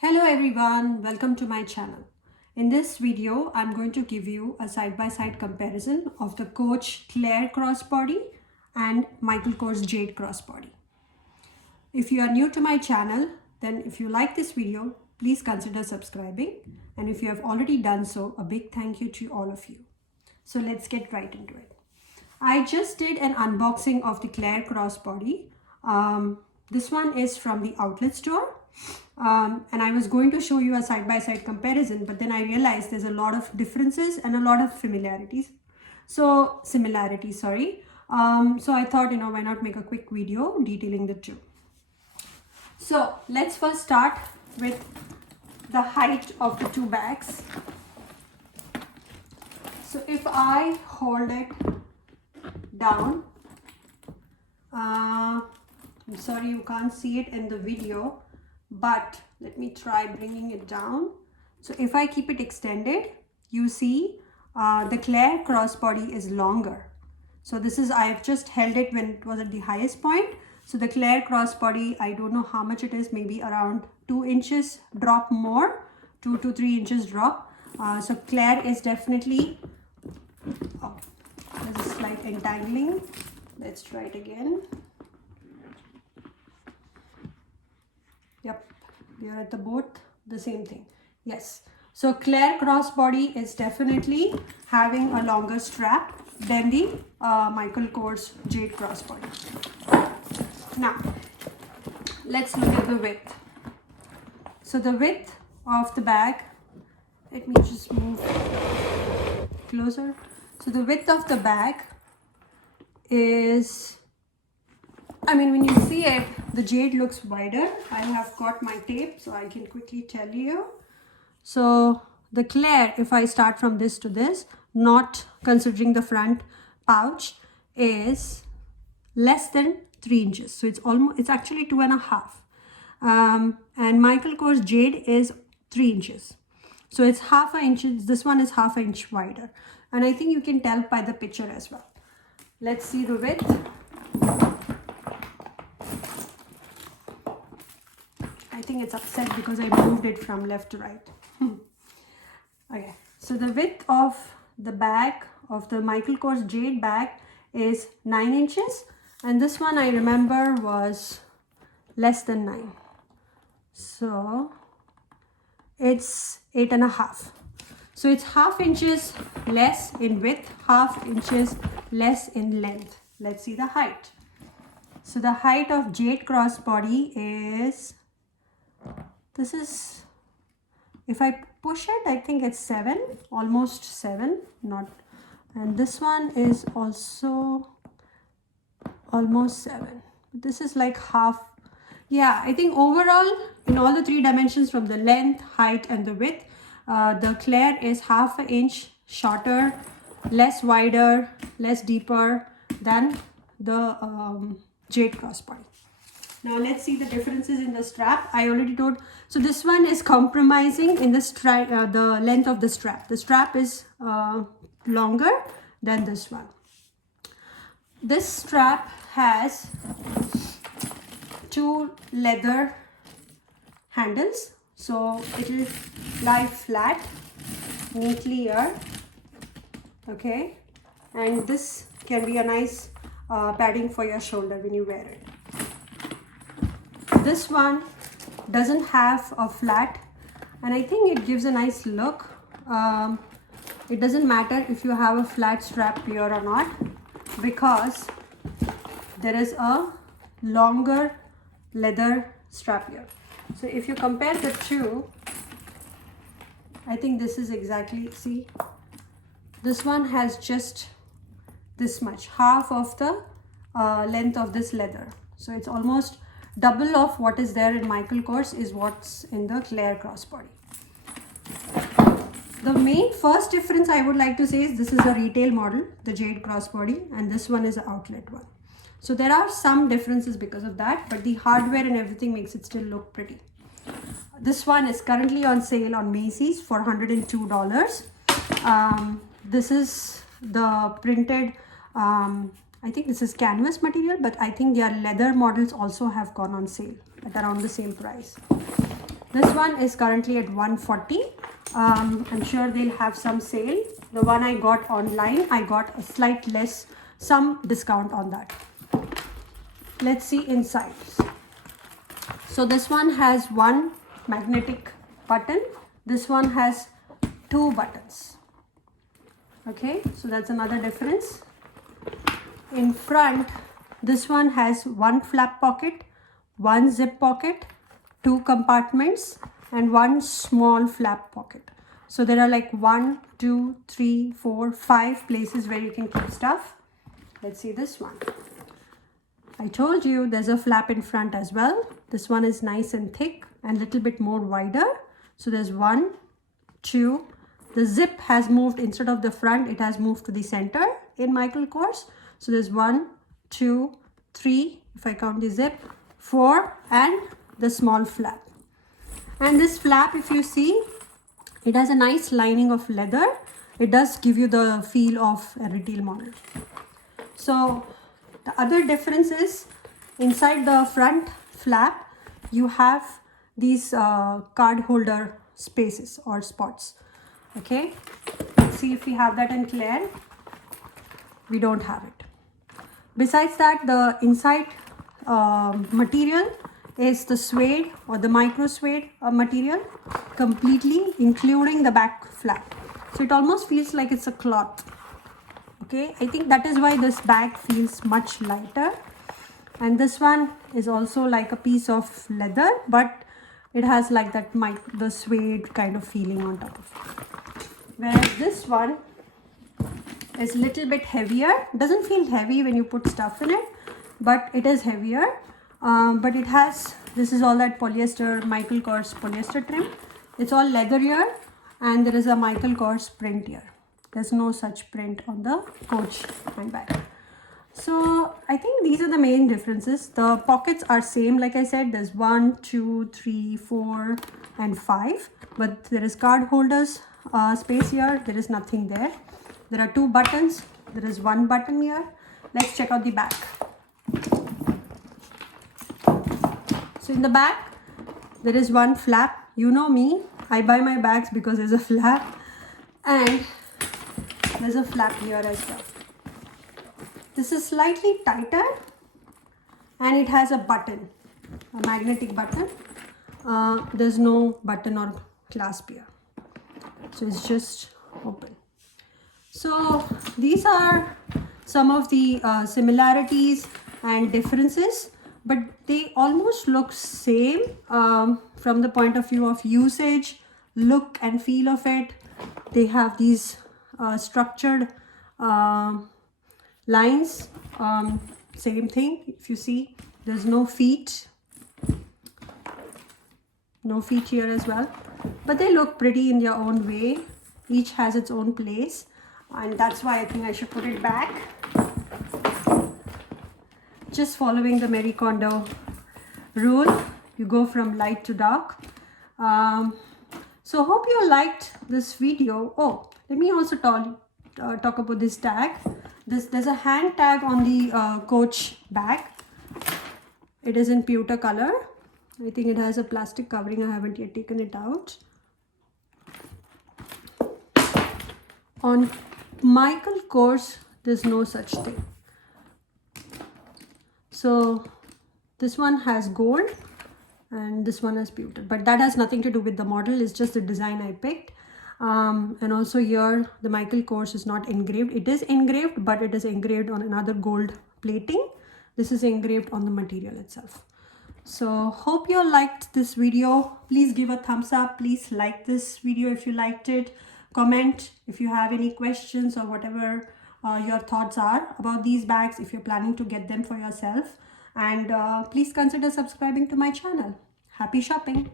Hello everyone, welcome to my channel. In this video, I'm going to give you a side-by-side comparison of the Coach Claire crossbody and Michael Kors Jade crossbody. If you are new to my channel, then if you like this video, please consider subscribing. And if you have already done so, a big thank you to all of you. So let's get right into it. I just did an unboxing of the Claire crossbody. This one is from the outlet store. And I was going to show you a side-by-side comparison, but then I realized there's a lot of differences and a lot of similarities. So I thought, why not make a quick video detailing the two. So let's first start with the height of the two bags. So if I hold it down, I'm sorry you can't see it in the video, but let me try bringing it down. So if I keep it extended, you see the Claire crossbody is longer. So this is, I've just held it when it was at the highest point. So the Claire crossbody, I don't know how much it is, maybe around 2 inches drop more, 2 to 3 inches drop. So Claire is definitely, there's a slight entangling. Let's try it again. Yep, they are at the both the same thing. Yes, so Claire crossbody is definitely having a longer strap than the Michael Kors Jade crossbody. Now, let's look at the width. So the width of the bag, let me just move closer. So the width of the bag is, when you see it, the Jade looks wider. I have got my tape so I can quickly tell you. So the Claire, if I start from this to this, not considering the front pouch, is less than 3 inches. So it's actually 2.5. And Michael Kors Jade is 3 inches. So it's half an inch. This one is half an inch wider. And I think you can tell by the picture as well. Let's see the width. I think it's upset because I moved it from left to right. Okay, so the width of the bag of the Michael Kors Jade bag is 9 inches, and this one I remember was less than 9. So it's 8.5. So it's half inches less in width, half inches less in length. Let's see the height. So the height of Jade crossbody is, this is, if I push it, I think it's 7, almost 7, not, and this one is also almost 7. This is like half. Yeah, I think overall in all the 3 dimensions, from the length, height and the width, the Claire is half an inch shorter, less wider, less deeper than the Jade crossbody. Now let's see the differences in the strap. I already told. So this one is compromising in the the length of the strap. The strap is longer than this one. This strap has 2 leather handles, so it will lie flat neatly here. Okay, and this can be a nice padding for your shoulder when you wear it. This one doesn't have a flat, and I think it gives a nice look. It doesn't matter if you have a flat strap here or not, because there is a longer leather strap here. So if you compare the two, I think this is exactly, see, this one has just this much, half of the length of this leather. So it's almost double of what is there in Michael Kors is what's in the Claire crossbody. The main first difference I would like to say is this is a retail model, the Jade crossbody, and this one is an outlet one. So there are some differences because of that, but the hardware and everything makes it still look pretty. This one is currently on sale on Macy's for $102. This is the printed, I think this is canvas material, but I think their leather models also have gone on sale at around the same price. This one is currently at 140. I'm sure they'll have some sale. The one I got online, I got a slight less, some discount on that. Let's see inside. So this one has one magnetic button. This one has 2 buttons. Okay, so that's another difference. In front, this one has 1 flap pocket, 1 zip pocket, 2 compartments, and 1 small flap pocket. So there are like 1, 2, 3, 4, 5 places where you can keep stuff. Let's see this one. I told you there's a flap in front as well. This one is nice and thick and a little bit more wider. So there's 1, 2. The zip has moved, instead of the front, it has moved to the center in Michael Kors. So there's 1, 2, 3, if I count the zip, 4, and the small flap. And this flap, if you see, it has a nice lining of leather. It does give you the feel of a retail model. So the other difference is inside the front flap, you have these card holder spaces or spots. Okay, let's see if we have that in clear. We don't have it. Besides that, the inside material is the suede or the micro suede material completely, including the back flap. So it almost feels like it's a cloth. Okay, I think that is why this bag feels much lighter. And this one is also like a piece of leather, but it has like that the suede kind of feeling on top of it. Whereas this one is a little bit heavier. It doesn't feel heavy when you put stuff in it, but it is heavier. But it has, this is all that polyester, Michael Kors polyester trim. It's all leather here, and there is a Michael Kors print here. There's no such print on the Coach handbag. So I think these are the main differences. The pockets are same, like I said, there's 1, 2, 3, 4, and 5. But there is card holders space here. There is nothing there. There are 2 buttons. There is 1 button here. Let's check out the back. So in the back, there is 1 flap. You know me, I buy my bags because there's a flap. And there's a flap here as well. This is slightly tighter and it has a button, a magnetic button. There's no button or clasp here. So it's just open. So these are some of the similarities and differences, but they almost look same from the point of view of usage, look and feel of it. They have these structured lines, same thing. If you see, there's no feet here as well, but they look pretty in their own way. Each has its own place, and that's why I think I should put it back. Just following the Marie Kondo rule, you go from light to dark. So hope you liked this video. Oh, let me also talk about this tag. There's a hand tag on the Coach bag. It is in pewter color. I think it has a plastic covering. I haven't yet taken it out. On Michael Kors, there's no such thing. So this one has gold and this one has pewter, but that has nothing to do with the model. It's just the design I picked. And also here the Michael Kors is not engraved. It is engraved, but it is engraved on another gold plating. This is engraved on the material itself. So hope you all liked this video. Please give a thumbs up. Please like this video if you liked it. Comment if you have any questions or whatever your thoughts are about these bags, if you're planning to get them for yourself. And please consider subscribing to my channel. Happy shopping!